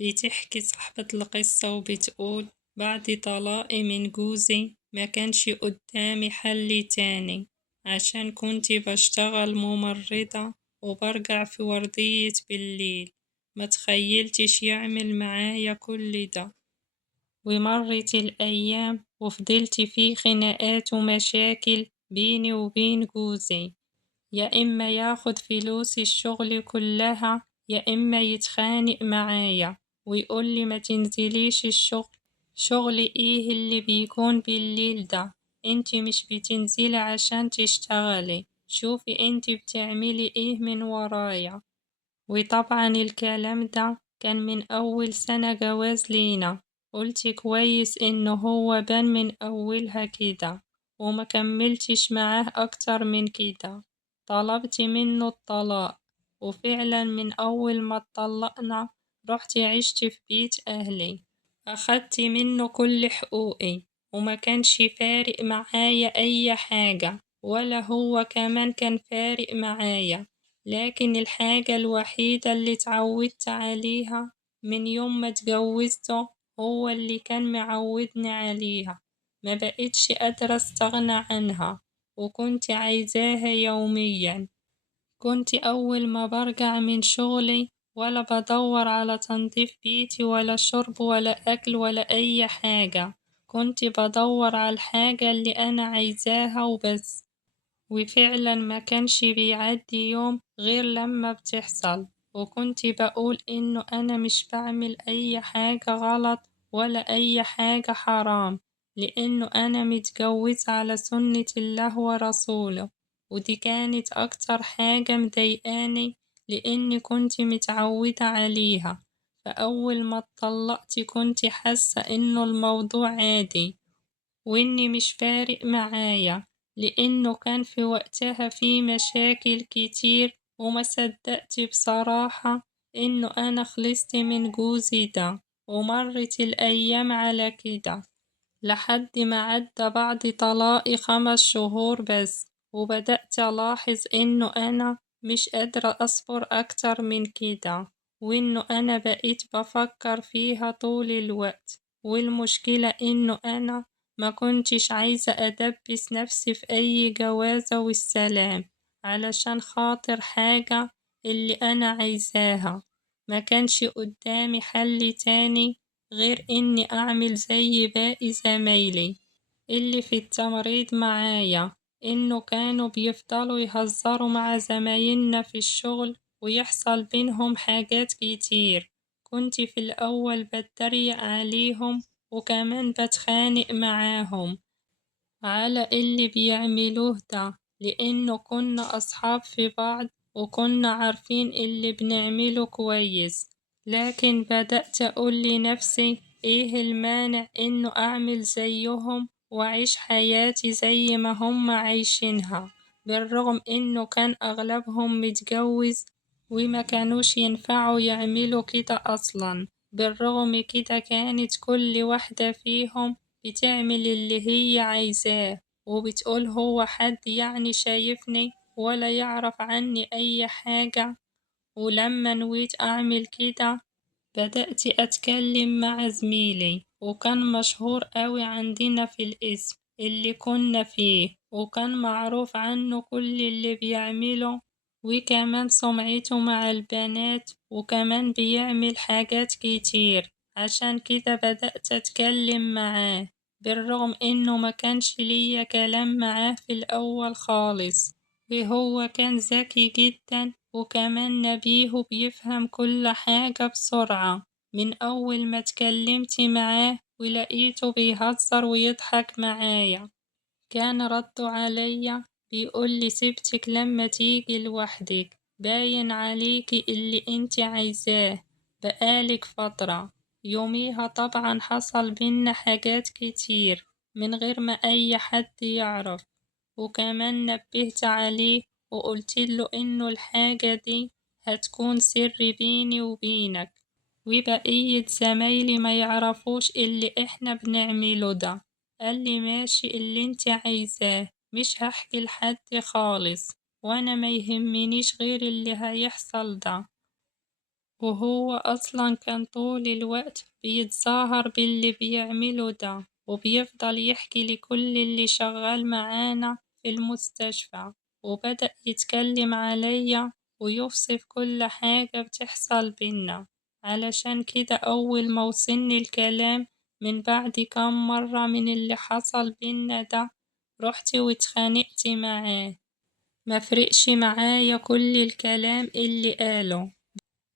بتحكي صاحبة القصة وبتقول: بعد طلاقي من جوزي ما كانش قدامي حل تاني، عشان كنت بشتغل ممرضة وبرجع في وردية بالليل. ما تخيلتش يعمل معايا كل ده. ومرت الأيام وفضلت في خناقات ومشاكل بيني وبين جوزي، يا إما ياخد فلوس الشغل كلها، يا إما يتخانق معايا ويقولي ما تنزليش الشغل. شغل إيه اللي بيكون بالليل ده؟ انتي مش بتنزلي عشان تشتغلي، شوفي انتي بتعملي ايه من ورايا. وطبعا الكلام ده كان من أول سنة جواز لينا. قلت كويس إنه هو بان من أولها كده، وما كملتش معاه أكتر من كده. طلبت منه الطلاق، وفعلا من أول ما اتطلقنا رحت عشت في بيت أهلي. أخدت منه كل حقوقي، وما كانش فارق معايا أي حاجة، ولا هو كمان كان فارق معايا. لكن الحاجة الوحيدة اللي اتعودت عليها من يوم ما اتجوزته هو اللي كان معودني عليها، ما بقتش قادرة استغنى عنها، وكنت عايزاها يوميا. كنت أول ما برجع من شغلي ولا بدور على تنظيف بيتي ولا شرب ولا أكل ولا أي حاجة، كنت بدور على الحاجة اللي أنا عايزاها وبس. وفعلا ما كانش بيعدي يوم غير لما بتحصل، وكنت بقول إنه أنا مش بعمل أي حاجة غلط ولا أي حاجة حرام، لأنه أنا متجوز على سنة الله ورسوله. ودي كانت أكتر حاجة مضايقاني، لأني كنت متعودة عليها. فأول ما اتطلقت كنت حاسة إنه الموضوع عادي، وإني مش فارق معايا، لأنه كان في وقتها في مشاكل كتير، وما صدقت بصراحة إنه أنا خلصت من جوزي ده. ومرت الأيام على كده لحد ما عدى بعد طلاقي 5 شهور بس، وبدأت ألاحظ إنه أنا مش قادرة أصبر أكتر من كده، وإنه أنا بقيت بفكر فيها طول الوقت. والمشكلة إنه أنا ما كنتش عايزة أدبس نفسي في أي جوازة والسلام، علشان خاطر حاجة اللي أنا عايزاها. ما كانش قدامي حل تاني غير إني أعمل زي باقي زمايلي اللي في التمريض معايا، إنه كانوا بيفضلوا يهزروا مع زمايلنا في الشغل ويحصل بينهم حاجات كتير. كنت في الأول بتريق عليهم وكمان بتخانق معاهم على اللي بيعملوه ده، لأنه كنا أصحاب في بعض وكنا عارفين اللي بنعمله كويس. لكن بدأت أقول لنفسي إيه المانع إنه أعمل زيهم وأعيش حياتي زي ما هم عايشينها، بالرغم إنه كان أغلبهم متجوز وما كانوش ينفعوا يعملوا كده أصلا. بالرغم كده كانت كل واحدة فيهم بتعمل اللي هي عايزاه، وبتقول هو حد يعني شايفني ولا يعرف عني أي حاجة. ولما نويت أعمل كده بدأت أتكلم مع زميلي، وكان مشهور أوي عندنا في القسم اللي كنا فيه، وكان معروف عنه كل اللي بيعمله، وكمان سمعته مع البنات، وكمان بيعمل حاجات كتير. عشان كده بدأت أتكلم معاه، بالرغم إنه ما كانش ليا كلام معاه في الأول خالص. وهو كان ذكي جدا وكمان نبيه وبيفهم كل حاجة بسرعة. من أول ما اتكلمت معاه ولقيته بيهزر ويضحك معايا، كان رده عليا بيقولي: سيبتك لما تيجي لوحدك، باين عليكي اللي انت عايزاه بقالك فترة. يوميها طبعا حصل بينا حاجات كتير من غير ما أي حد يعرف، وكمان نبهت عليه وقلتله إنه الحاجة دي هتكون سر بيني وبينك، وبقية زمايلي ما يعرفوش اللي احنا بنعمله ده. قالي: ماشي اللي انت عايزاه، مش هحكي لحد خالص، وانا ما يهمنيش غير اللي هيحصل ده. وهو أصلا كان طول الوقت بيتظاهر باللي بيعمله ده، وبيفضل يحكي لكل اللي شغال معانا في المستشفى، وبدأ يتكلم عليا ويوصف كل حاجة بتحصل بينا. علشان كده أول ما وصلني الكلام من بعد كام مرة من اللي حصل بينا ده، رحت واتخانقت معاه. مفرقش معايا كل الكلام اللي قاله،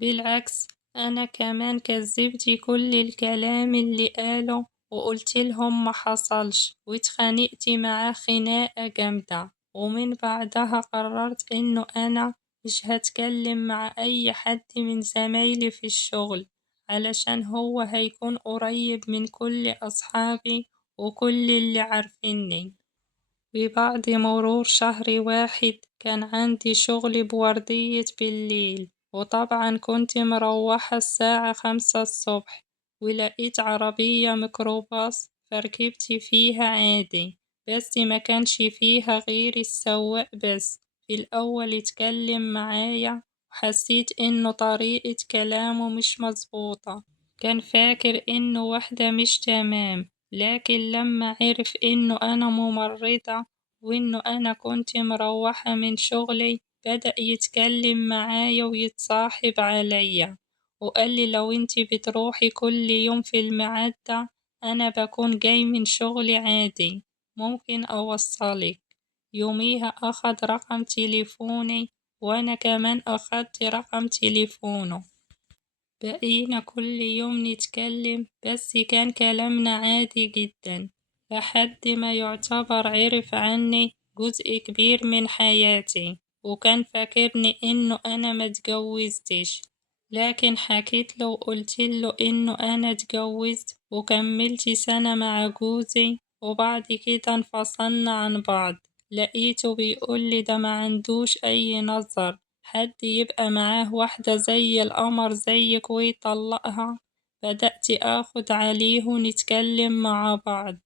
بالعكس أنا كمان كذبت كل الكلام اللي قاله وقلت لهم ما حصلش، واتخانقت معاه خناقة جامدة. ومن بعدها قررت إنه أنا مش هتكلم مع أي حد من زمايلي في الشغل، علشان هو هيكون قريب من كل أصحابي وكل اللي عارفيني. وبعد مرور شهر واحد كان عندي شغل بوردية بالليل، وطبعا كنت مروحة الساعة 5 الصبح، ولقيت عربية ميكروباص فركبت فيها عادي، بس ما كانش فيها غير السواق بس. في الأول اتكلم معايا وحسيت إنه طريقة كلامه مش مظبوطة، كان فاكر إنه واحدة مش تمام. لكن لما عرف إنه أنا ممرضة وإنه أنا كنت مروحة من شغلي، بدأ يتكلم معايا ويتصاحب عليا، وقال لي لو انتي بتروحي كل يوم في الميعاد ده، أنا بكون جاي من شغلي عادي، ممكن أوصلك. يوميها أخد رقم تليفوني، وأنا كمان أخدت رقم تليفونه. بقينا كل يوم نتكلم، بس كان كلامنا عادي جدا، لحد ما يعتبر عرف عني جزء كبير من حياتي، وكان فاكرني إنه أنا متجوزتش. لكن حكيت له وقلت له إنه أنا اتجوزت وكملت سنة مع جوزي، وبعد كده انفصلنا عن بعض. لقيته بيقولي ده ما عندوش أي نظر حد يبقى معاه واحدة زي القمر زيك ويطلقها. بدأت آخد عليه ونتكلم مع بعض،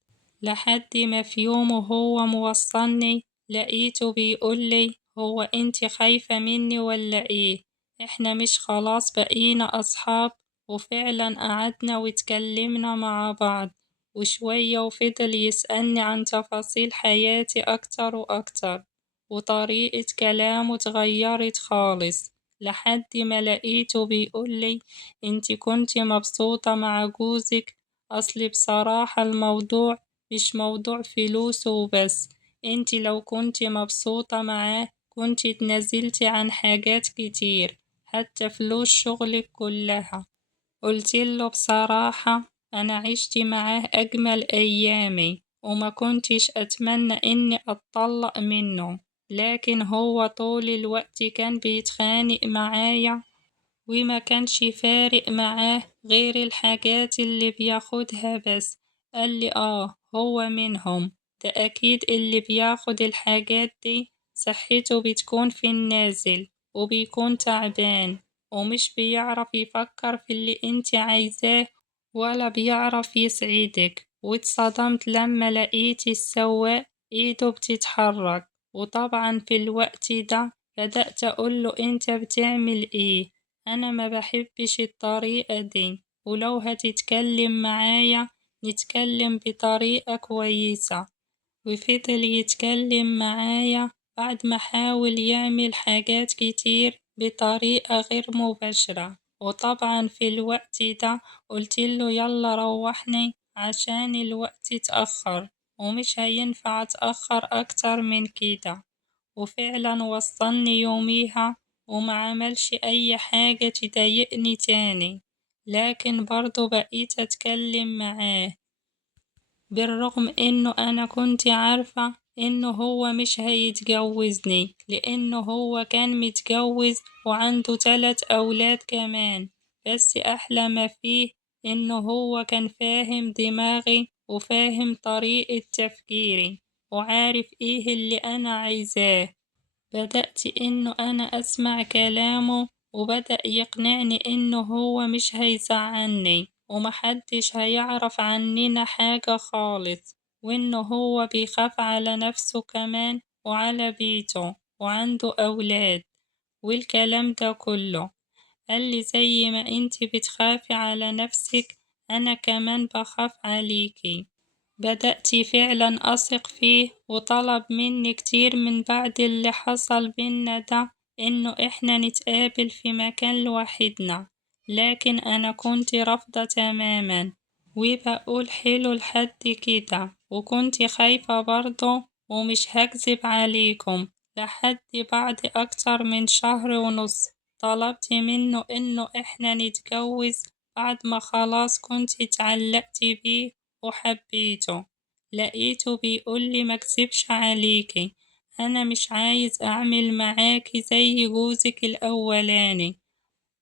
لحد ما في يوم وهو موصلني لقيته بيقولي هو انتي خايفة مني ولا ايه؟ احنا مش خلاص بقينا أصحاب؟ وفعلا قعدنا واتكلمنا مع بعض وشوية، وفضل يسألني عن تفاصيل حياتي أكتر وأكتر، وطريقة كلامه اتغيرت خالص، لحد ما لقيته بيقولي انتي كنتي مبسوطة مع جوزك؟ أصل بصراحة الموضوع مش موضوع فلوس وبس، انتي لو كنتي مبسوطة معاه كنتي اتنازلتي عن حاجات كتير، حتى فلوس شغلك كلها. قلتله بصراحة أنا عشت معاه أجمل أيامي، وما كنتش أتمنى إني أتطلق منه، لكن هو طول الوقت كان بيتخانق معايا، وما كانش فارق معاه غير الحاجات اللي بياخدها بس. قالي هو منهم، ده أكيد اللي بياخد الحاجات دي صحته بتكون في النازل، وبيكون تعبان، ومش بيعرف يفكر في اللي انت عايزاه، ولا بيعرف يسعدك. واتصدمت لما لقيت السواق ايده بتتحرك، وطبعا في الوقت ده بدأت أقوله انت بتعمل ايه؟ أنا ما بحبش الطريقة دي، ولو هتتكلم معايا نتكلم بطريقة كويسة. وفضل يتكلم معايا بعد ما حاول يعمل حاجات كتير بطريقة غير مباشرة، وطبعا في الوقت ده قلتله يلا روحني عشان الوقت اتأخر، ومش هينفع اتأخر أكتر من كده. وفعلا وصلني يوميها وما عملش أي حاجة تضايقني تاني، لكن برضه بقيت أتكلم معاه، بالرغم إنه أنا كنت عارفة إنه هو مش هيتجوزني، لأنه هو كان متجوز وعنده 3 أولاد كمان. بس أحلى ما فيه إنه هو كان فاهم دماغي وفاهم طريقة تفكيري، وعارف إيه اللي أنا عايزاه. بدأت إنه أنا أسمع كلامه، وبدأ يقنعني إنه هو مش هيزعلني ومحدش هيعرف عننا حاجة خالص، وإنه هو بيخاف على نفسه كمان وعلى بيته وعنده أولاد والكلام ده كله. قال لي زي ما انت بتخافي على نفسك أنا كمان بخاف عليكي. بدأت فعلا أثق فيه وطلب مني كتير من بعد اللي حصل بينا ده إنه إحنا نتقابل في مكان لوحدنا، لكن أنا كنت رافضة تماما وبقول حلو لحد كده، وكنت خايفة برضه ومش هكذب عليكم لحد بعد أكتر من شهر ونص طلبت منه إنه إحنا نتجوز بعد ما خلاص كنت اتعلقت بيه وحبيته. لقيته بيقولي مكذبش عليكي، أنا مش عايز أعمل معاكي زي جوزك الأولاني،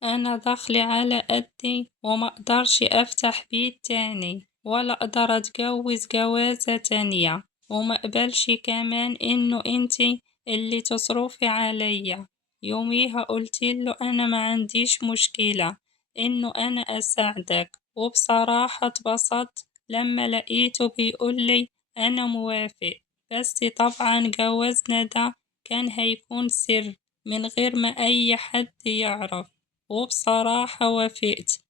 أنا دخلي على قدي ومقدرش أفتح بيت تاني ولا أقدر أتجوز جوازة تانية، ومقبلش كمان إنه انتي اللي تصرفي عليا. يوميها قلتله أنا ما عنديش مشكلة إنه أنا أساعدك، وبصراحة اتبسطت لما لقيته بيقولي أنا موافق، بس طبعا جوازنا ده كان هيكون سر من غير ما أي حد يعرف، وبصراحة وافقت